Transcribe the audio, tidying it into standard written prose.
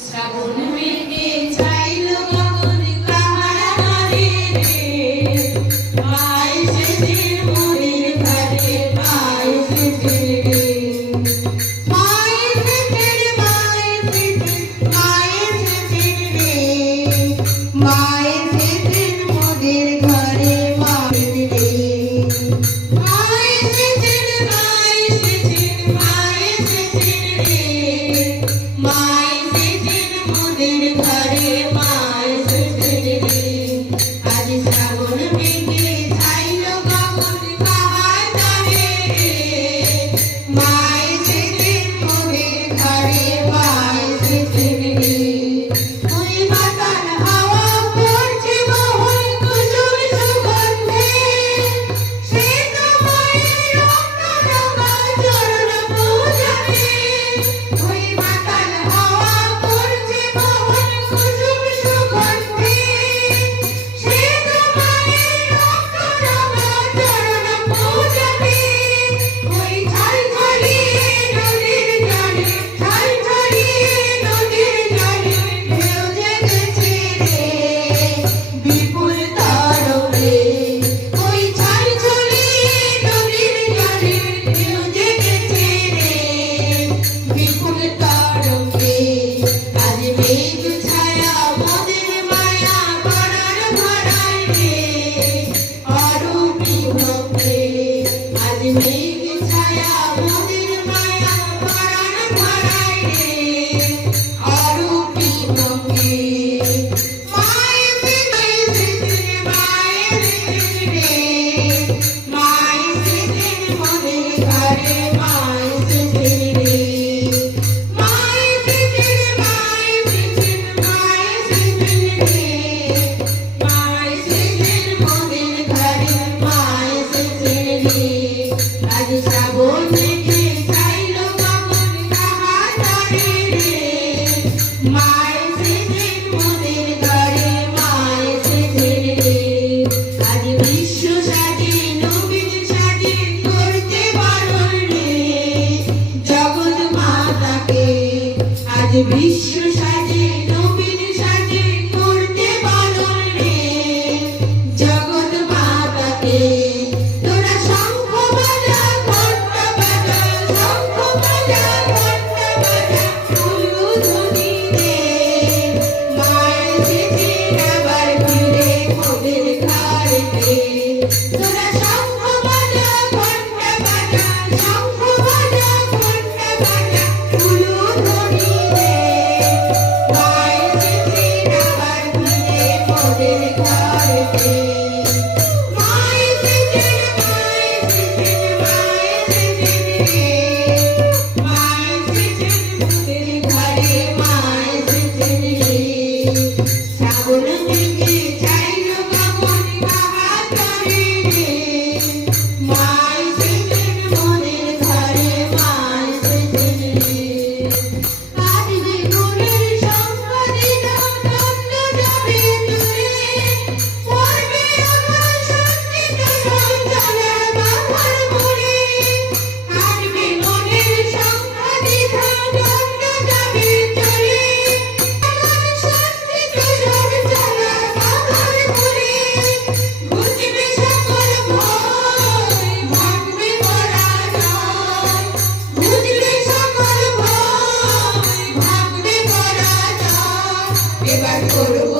শ্রাবণ মেঘে ছাইল গগন কাহারা হারে রে, মায় সেদিন মোদের ঘাটে মায় সেদিন রে, মায় সেদিন মায় সেদিন রে, মায় সেদিন মোদের ঘরে মায় রে, মায় সেদিন মায় সেদিন মায় সেদিন রে, মায় মোদের ঘরে মায় সেদিন রে। আজ শ্রাবণ মেঘে ছাইল গগন কাহার দ্বারে রে, মায় সেদিন মোদের ঘরে মায় সেদিন রে। ওই বাতার হাওয়া করছে বহুল কুসুম সুগন্ধে, সে তো মায়ের রত্নরঙা চরণ পূজনে। ওই বাতার হাওয়া করছে বহুল কুসুম সুগন্ধে, সে তো মায়ের রত্নরঙা চরণ পূজনে। ওই ঝলঝলিয়ে নদীর জলে, ঝলঝলিয়ে নদীর জলে ঢেউ জেগেছে রে, বিপুল তরঙ্গে। ওই ঝলঝলিয়ে নদীর জলে ঢেউ জেগেছে রে, বিপুল তরঙ্গে। আজ মেঘ ছায়া মোদের মায়া পরাণ ভরায় রে, অরূপী ভঙ্গে। আজ মেঘ ছায়া মোদের মায়া পরাণ ভরায় রে, অরূপী ভঙ্গে। মায় সেদিন মায় সেদিন রে, মায় সেদিন মোদের ঘরে মায় সেদিন রে, মায় সেদিন মায় সেদিন মায় সেদিন রে, মায় সেদিন মোদের ঘরে মায় সেদিন রে। আজ শ্রাবণ মেঘে ছাইল গগন কাহার দ্বারে রে, মায় সেদিন মোদের ঘরে মায় সেদিন রে। আজ বিশ্ব সাজে নবীন সাজে করতে বারণ রে, জগৎ মাতাকে। আজ বিশ্ব সাজে নবীন সাজে করতে বারণ রে, জগৎ মাতাকে। তোরা শঙ্খ বাজা ঘণ্টা বাজা, শঙ্খ বাজা ঘণ্টা বাজা, উলুধ্বনি দে, মায় সেদিন আবার ফিরে মোদের ঘরেতে। তোরা শঙ্খ বাজা ঘণ্টা বাজা, শঙ্খ বাজা ঘণ্টা বাজা, উলুধ্বনি দে, মায় সেদিন আবার ফিরে মোদের ঘরেতে। মায় সেদিন মায় সেদিন মায় সেদিন রে, মায় সেদিন মোদের ঘরে মায় সেদিন রে। শ্রাবণ মেঘে ছাইল গগন কাহার দ্বারে রে, মায় সেদিন মোদের ঘরে মায় সেদিন রে। কাঁদবে মনের সংকটিত দ্বন্দ্ব যাবে দূরে, পড়বে আমার সঞ্চিত সঞ্চালের বাঁধার মোড়ে। কাঁদবে মনের সংকটিত দ্বন্দ্ব যাবে চলে, আমার সঞ্চিত সঞ্চালের বাঁধার মোড়ে। ঘুচবে সকল ভয়, ভাঙবে পরাজয়, ঘুচবে সকল ভয়, ভাঙবে পরাজয়। এবার করব